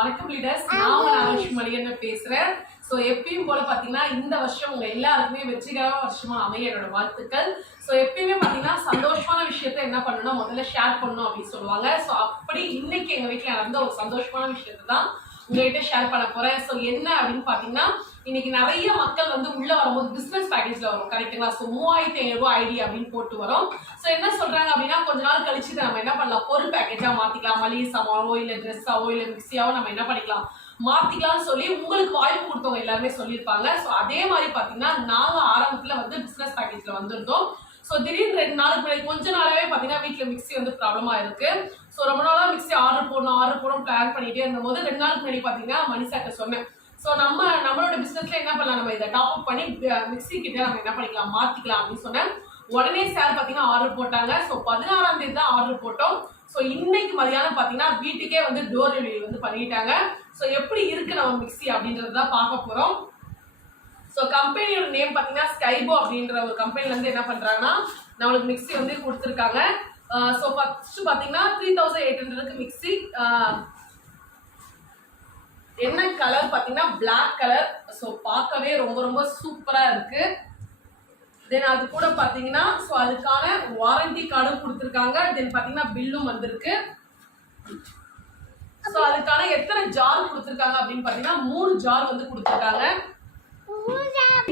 வணக்கம் லீடர்ஸ், நான் உங்க நாகலட்சுமி மணிகண்டன் பேசுறேன். ஸோ எப்பயும் போல பார்த்தீங்கன்னா இந்த வருஷம் உங்க எல்லாருக்குமே வெற்றிகரமான வருஷமா அமைய என்னோட வாழ்த்துக்கள். ஸோ எப்பயுமே பார்த்தீங்கன்னா சந்தோஷமான விஷயத்த என்ன பண்ணணும்னா முதல்ல ஷேர் பண்ணணும் அப்படின்னு சொல்லுவாங்க. ஸோ அப்படி இன்னைக்கு எங்க வீட்டில் நடந்த ஒரு சந்தோஷமான விஷயத்தை தான் உங்ககிட்ட ஷேர் பண்ண போறேன். ஸோ என்ன அப்படின்னு பார்த்தீங்கன்னா இன்னைக்கு நிறைய மக்கள் வந்து உள்ள வரும்போது பிசினஸ் பேக்கேஜ்ல வரும், கரெக்டுங்களா? ஸோ 3500 ரூபாய் ஐடி அப்படின்னு போட்டு வரும். ஸோ என்ன சொல்றாங்க அப்படின்னா கொஞ்ச நாள் கழிச்சு நம்ம என்ன பண்ணலாம், பொருள் பேக்கேஜா மாத்திக்கலாம், மளிகை சாமானோ இல்ல ட்ரெஸ்ஸாவோ இல்ல மிக்சியாவோ நம்ம என்ன பண்ணிக்கலாம் மாத்திக்கலாம்னு சொல்லி உங்களுக்கு வாய்ப்பு கொடுத்தவங்க எல்லாருமே சொல்லியிருப்பாங்க. ஸோ அதே மாதிரி பாத்தீங்கன்னா நாங்க ஆரம்பத்துல வந்து பிசினஸ் பேக்கேஜ்ல வந்திருந்தோம். ஸோ திடீர்னு 2 நாளுக்கு முன்னாடி கொஞ்ச நாளாவே பாத்தீங்கன்னா வீட்டுல மிக்சி வந்து ப்ராப்ளமா இருக்கு. ஸோ ரொம்ப நாளா மிக்சி ஆர்டர் போடணும் பிளான் பண்ணிட்டே இருந்த போது 2 நாளுக்கு முன்னாடி பாத்தீங்கன்னா மணிஷாட்ட சொன்னேன். ஸோ நம்மளோட பிசினஸ்ல என்ன பண்ணலாம், நம்ம இதை டாப் அப் பண்ணி மிக்சி கிட்ட நம்ம என்ன பண்ணிக்கலாம் மாத்திக்கலாம் அப்படின்னு சொன்னேன். உடனே சார் பாத்தீங்கன்னா ஆர்டர் போட்டாங்க. ஸோ 16ஆம் தேதி தான் ஆர்டர் போட்டோம். ஸோ இன்னைக்கு மதியானம் பாத்தீங்கன்னா வீட்டுக்கே வந்து டோர் டெலிவரி வந்து பண்ணிட்டாங்க. ஸோ எப்படி இருக்கு நம்ம மிக்சி அப்படின்றதான் பார்க்க போறோம். ஸோ கம்பெனியோட நேம் பாத்தீங்கன்னா ஸ்கைபோ அப்படின்ற ஒரு கம்பெனில இருந்து என்ன பண்றாங்கன்னா நம்மளுக்கு மிக்சி வந்து கொடுத்துருக்காங்க. ஸோ ஃபர்ஸ்ட் பாத்தீங்கன்னா 3800க்கு மிக்சி. என்ன கலர் பாத்தீங்கன்னா பிளாக் கலர். ஸோ பார்க்கவே ரொம்ப ரொம்ப சூப்பரா இருக்கு. தென் அது கூட பாத்தீங்கன்னா ஸோ அதுக்கான வாரண்டி கார்டும் கொடுத்துருக்காங்க. தென் பாத்தீங்கன்னா பில்லும் வந்திருக்கு. ஸோ அதுக்கான எத்தனை ஜார் கொடுத்துருக்காங்க அப்படின்னு பாத்தீங்கன்னா 3 ஜார் வந்து கொடுத்துருக்காங்க.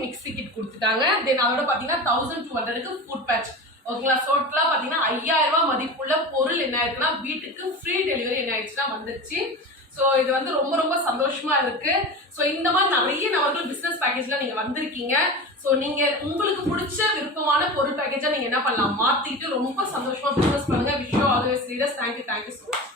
மிக்சி கிட் கொடுத்துட்டாங்க. தென் அதோட பாத்தீங்கன்னா 1200க்கு ஃபுட் பேட்ச். ஓகேங்களா? டோட்டலா பாத்தீங்கன்னா 5000 ரூபாய் மதிப்புள்ள பொருள் என்ன ஆயிருக்குன்னா வீட்டுக்கு ஃப்ரீ டெலிவரி என்ன ஆயிடுச்சுன்னா வந்துருச்சு. ஸோ இது வந்து ரொம்ப ரொம்ப சந்தோஷமா இருக்கு. ஸோ இந்த மாதிரி நிறைய நபர்கள் பிசினஸ் பேக்கேஜ்ல நீங்க வந்திருக்கீங்க. ஸோ நீங்க உங்களுக்கு பிடிச்ச விருப்பமான பொருள் பேக்கேஜா நீங்க என்ன பண்ணலாம் மாத்திட்டு ரொம்ப சந்தோஷமா பிசினஸ் பண்ணுங்க. Wish you all the best leaders. Thank you so much.